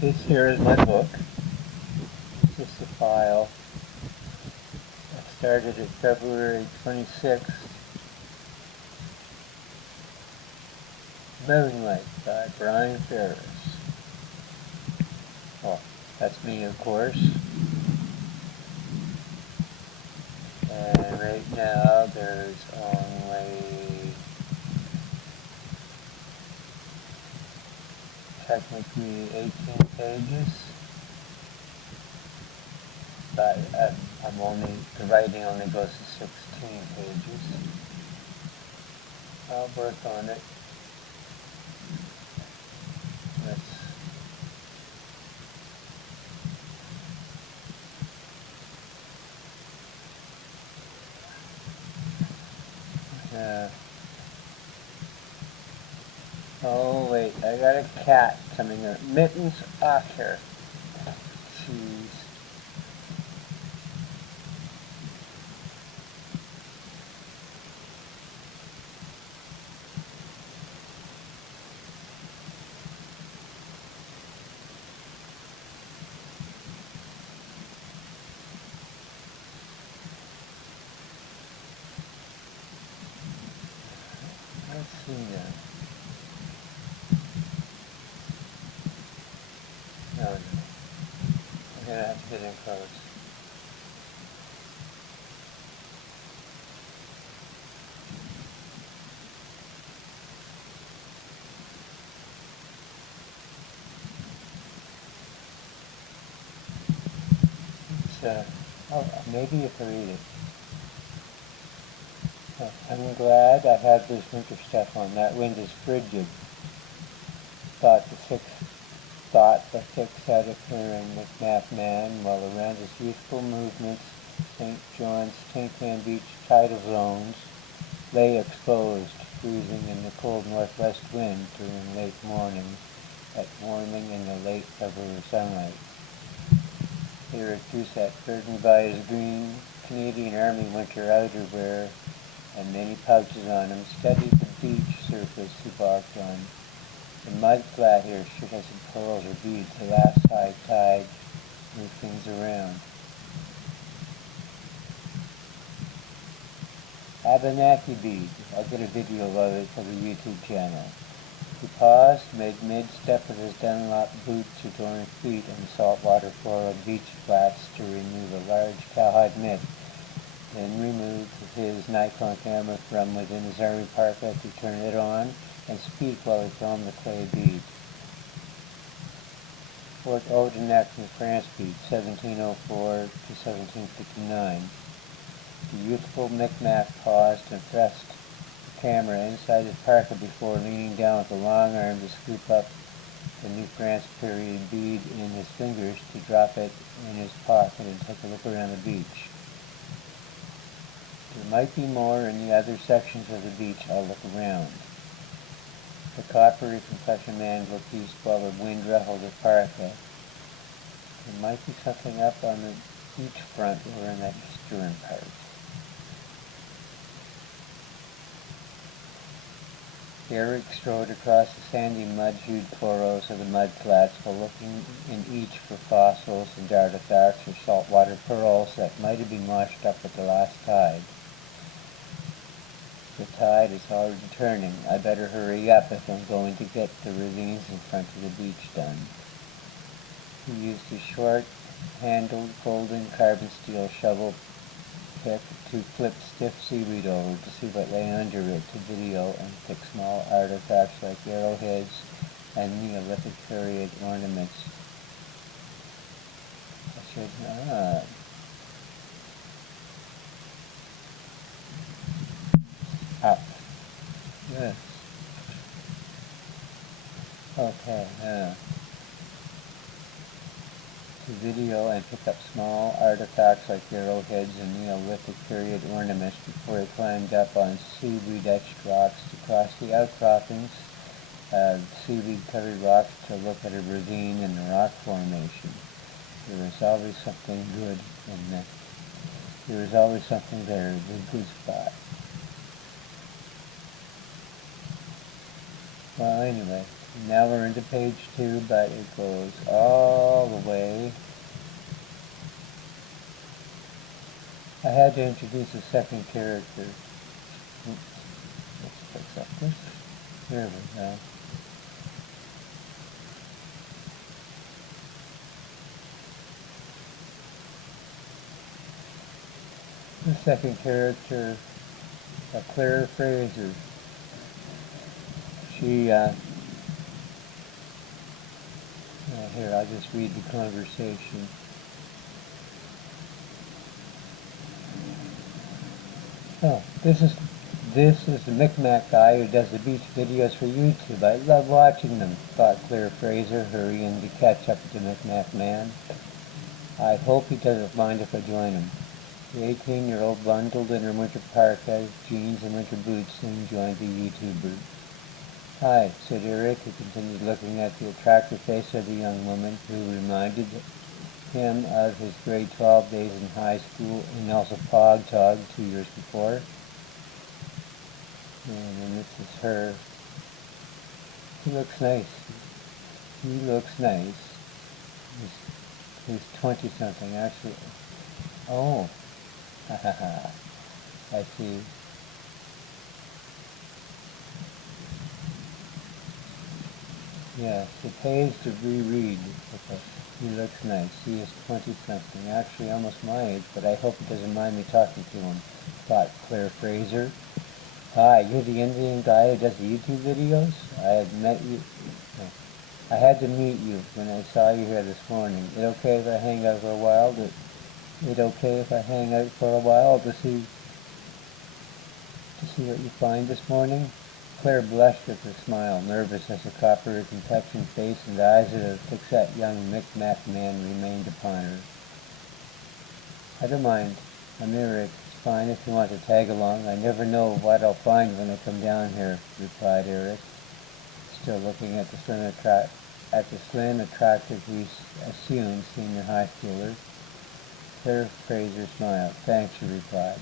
This here is my book. This is the file. I started it February 26th. Moving Light by Brian Ferris. Well, that's me, of course. And right now there's only technically 18 pages, but the writing only goes to 16 pages. I'll work on it. Oh wait, I got a cat coming up. Mittens off here. Jeez. Let's see now. No, I'm gonna have to get in close. Maybe you can read it. I'm glad I have this winter stuff on. That wind is frigid. Thought the sixth had a clearing with Math Man, while around his youthful movements, St. John's Tinkman Beach tidal zones lay exposed, freezing in the cold northwest wind during late mornings, at warming in the late February sunlight. Here at Doucette, burdened by his green Canadian Army winter outerwear and many pouches on him, studied the beach surface he walked on. The mud flat here should have some pearls or beads. The last high tide moved things around. Abenaki bead. I'll get a video of it for the YouTube channel. He paused, made mid-step with his Dunlop boots adorned feet on saltwater floral beach flats to remove a large cowhide mitt, then removed his Nikon camera from within his army parka to turn it on and speak while he filmed the clay bead. Fort Odenac in France bead, 1704 to 1759. The youthful Micmac paused and pressed the camera inside his parka before leaning down with a long arm to scoop up the New France Period bead in his fingers to drop it in his pocket and take a look around the beach. There might be more in the other sections of the beach. I'll look around. The coppery concussion man looked east while the wind ruffled his parka. There might be something up on the beach front or in that eastern part. Eric strode across the sandy mud-hued furrows of the mud flats while looking in each for fossils and artifacts or saltwater pearls that might have been washed up at the last tide. The tide is already turning. I better hurry up if I'm going to get the ravines in front of the beach done. He used his short-handled golden carbon steel shovel pick to flip stiff seaweed over to see what lay under it to video and pick small artifacts like arrowheads and Neolithic period ornaments. Up. Yes. Okay, to video and pick up small artifacts like arrowheads and Neolithic period ornaments before he climbed up on seaweed-etched rocks to cross the outcroppings of seaweed-covered rocks to look at a ravine in the rock formation. There is always something good in that. There is always something there, the good spot. Well, anyway, now we're into page 2, but it goes all the way. I had to introduce a second character. Oops. Let's fix up this. There we go. The second character, Claire Fraser. She, here, I'll just read the conversation. Oh, this is the Micmac guy who does the beach videos for YouTube. I love watching them, thought Claire Fraser, hurrying to catch up to the Micmac man. I hope he doesn't mind if I join him. The 18-year-old bundled in her winter parka, jeans, and winter boots soon joined the YouTuber. Hi, said Eric, who continued looking at the attractive face of the young woman, who reminded him of his grade 12 days in high school and also Pog Tog 2 years before. And then this is her. He looks nice. He looks nice. He's 20-something, actually. Oh, ha ha ha. I see. Yes, it pays to reread. He looks nice. He is 20-something, actually almost my age, but I hope he doesn't mind me talking to him, thought Claire Fraser. Hi, you're the Indian guy who does the YouTube videos? I had to meet you when I saw you here this morning. It okay if I hang out for a while? It okay if I hang out for a while to see what you find this morning? Claire blushed with a smile, nervous as the copper-complexion face and eyes of the thick-set young Micmac man remained upon her. I don't mind. I'm Eric. It's fine if you want to tag along. I never know what I'll find when I come down here, replied Eric, still looking at the slim, attractive, we assumed, senior high schooler. Claire Fraser smiled. Thanks, she replied.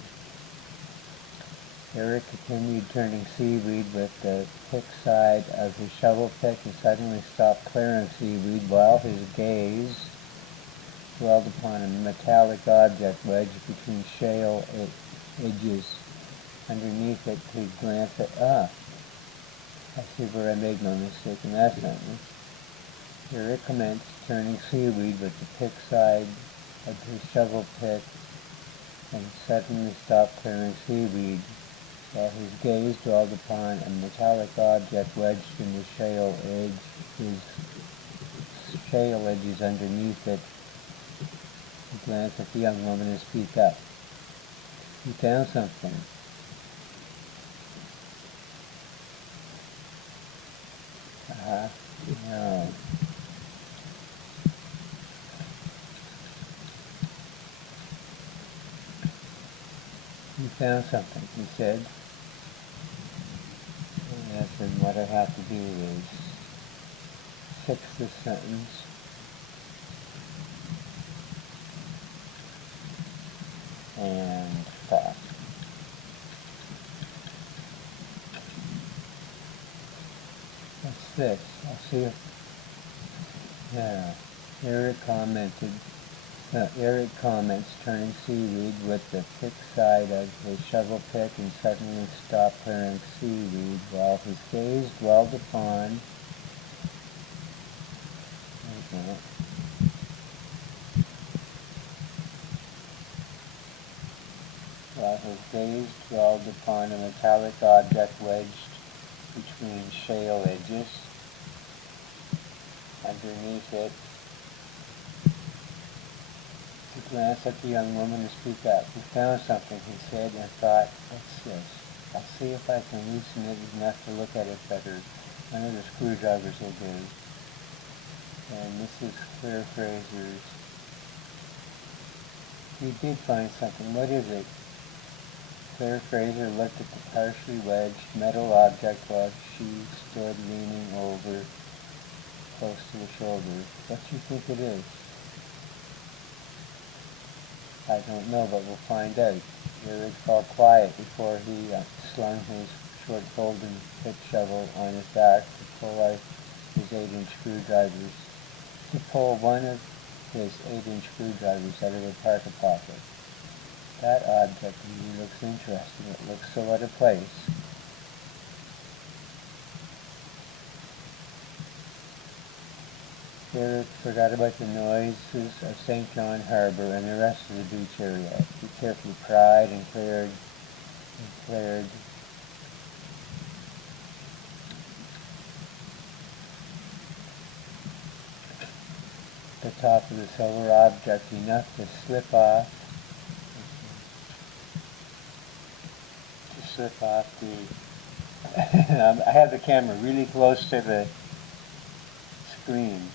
Eric continued turning seaweed with the pick side of his shovel pick and suddenly stopped clearing seaweed while his gaze dwelled upon a metallic object wedged between shale edges. Underneath it, he glanced at, I see where I made my mistake in that sentence. Eric commenced turning seaweed with the pick side of his shovel pick and suddenly stopped clearing seaweed while his gaze dwelled upon a metallic object wedged in the shale edges underneath it. He glanced at the young woman and spoke up. You found something. No. You found something, he said. Yes, and what I have to do is fix this sentence. And stop. What's this? I'll see if... Yeah. Eric comments, turning seaweed with the pick side of his shovel pick and suddenly stopped clearing seaweed while his gaze dwelled upon a metallic object wedged between shale edges. Underneath it, he glanced at the young woman and spoke up. We found something, he said, and thought, what's this? I'll see if I can loosen it enough to look at it better. One of the screwdrivers will do. And this is Claire Fraser's. You did find something. What is it? Claire Fraser looked at the partially wedged metal object while she stood leaning over close to the shoulder. What do you think it is? I don't know, but we'll find out. Eric fell quiet before he slung his short golden pick shovel on his back to useful like his 8-inch screwdrivers, to pull one of his 8-inch screwdrivers out of a parka pocket. That object really looks interesting. It looks so out of place. Here, forgot about the noises of St. John Harbour and the rest of the beach area. Be carefully pried and cleared and cleared. The top of the silver object enough to slip off the I have the camera really close to the screen.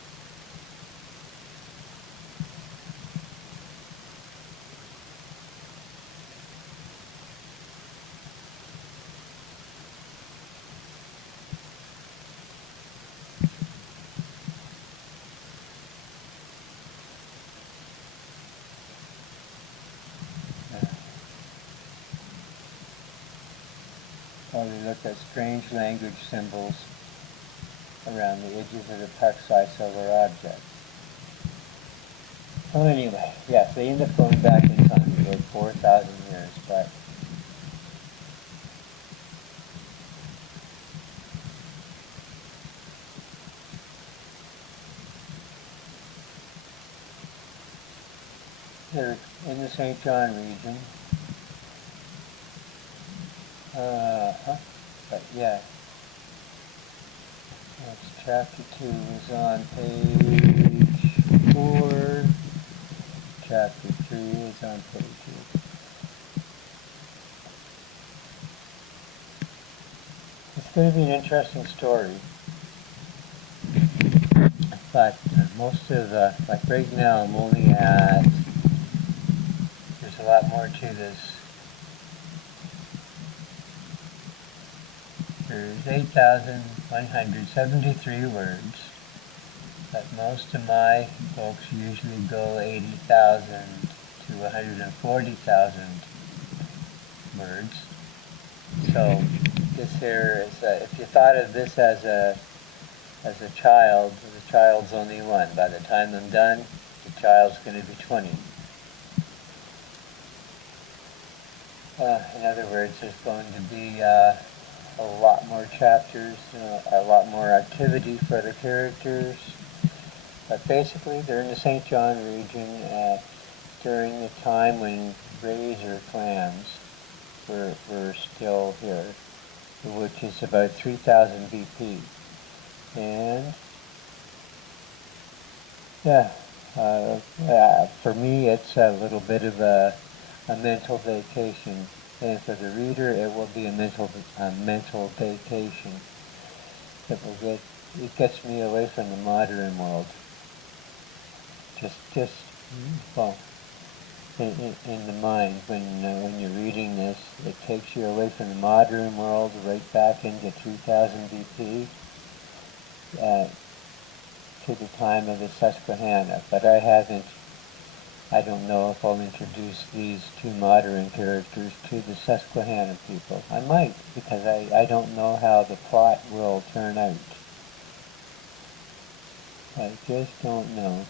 Probably look at strange language symbols around the edges of the park-size silver object. Well, anyway, yes, they end up going back in time about 4,000 years, but they're in the St. John region. But yeah, that's chapter 2 is on page 4. Chapter 3 is on page 8. It's going to be an interesting story. But most of like right now I'm only at, there's a lot more to this. There's 8,173 words, but most of my books usually go 80,000 to 140,000 words. So this here is, if you thought of this as a child, the child's only 1. By the time I'm done, the child's going to be 20. In other words, there's going to be a lot more chapters, a lot more activity for the characters. But basically, they're in the St. John region during the time when razor clams were still here, which is about 3000 BP. And for me, it's a little bit of a mental vacation. And for the reader, it will be a mental vacation. It gets me away from the modern world. Well, in the mind, when you're reading this, it takes you away from the modern world right back into 3000 BP to the time of the Susquhanna. But I don't know if I'll introduce these two modern characters to the Susquhanna people. I might, because I don't know how the plot will turn out. I just don't know.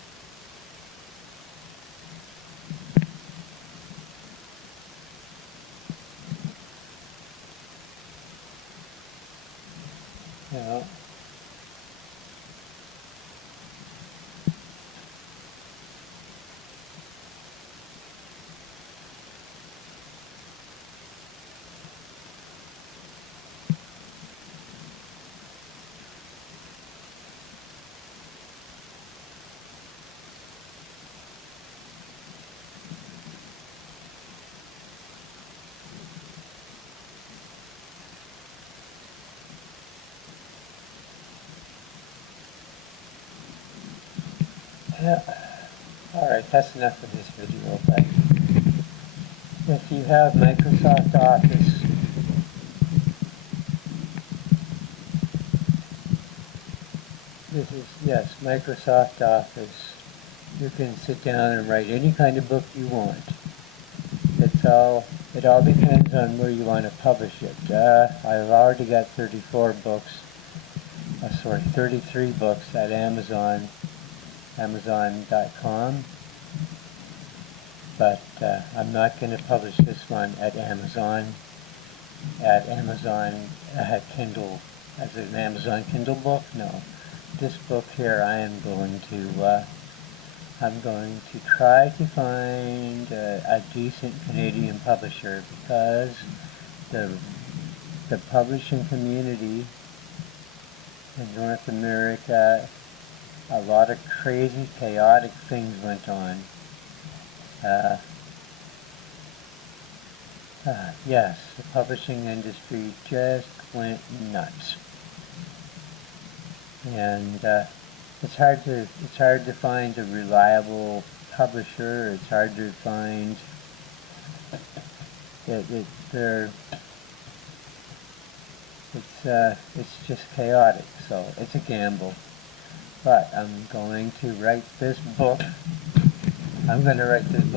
Alright, that's enough of this video, but if you have Microsoft Office, this is, yes, Microsoft Office, you can sit down and write any kind of book you want. It all depends on where you want to publish it. I've already got 34 books 33 books at Amazon.com. But I'm not going to publish this one at Amazon Kindle, as an Amazon Kindle book. No, this book here I'm going to try to find a decent Canadian publisher, because the publishing community in North America, a lot of crazy, chaotic things went on. Yes, the publishing industry just went nuts, and it's hard to find a reliable publisher. It's hard to find it's just chaotic. So it's a gamble. But I'm going to write this book. I'm going to write this book.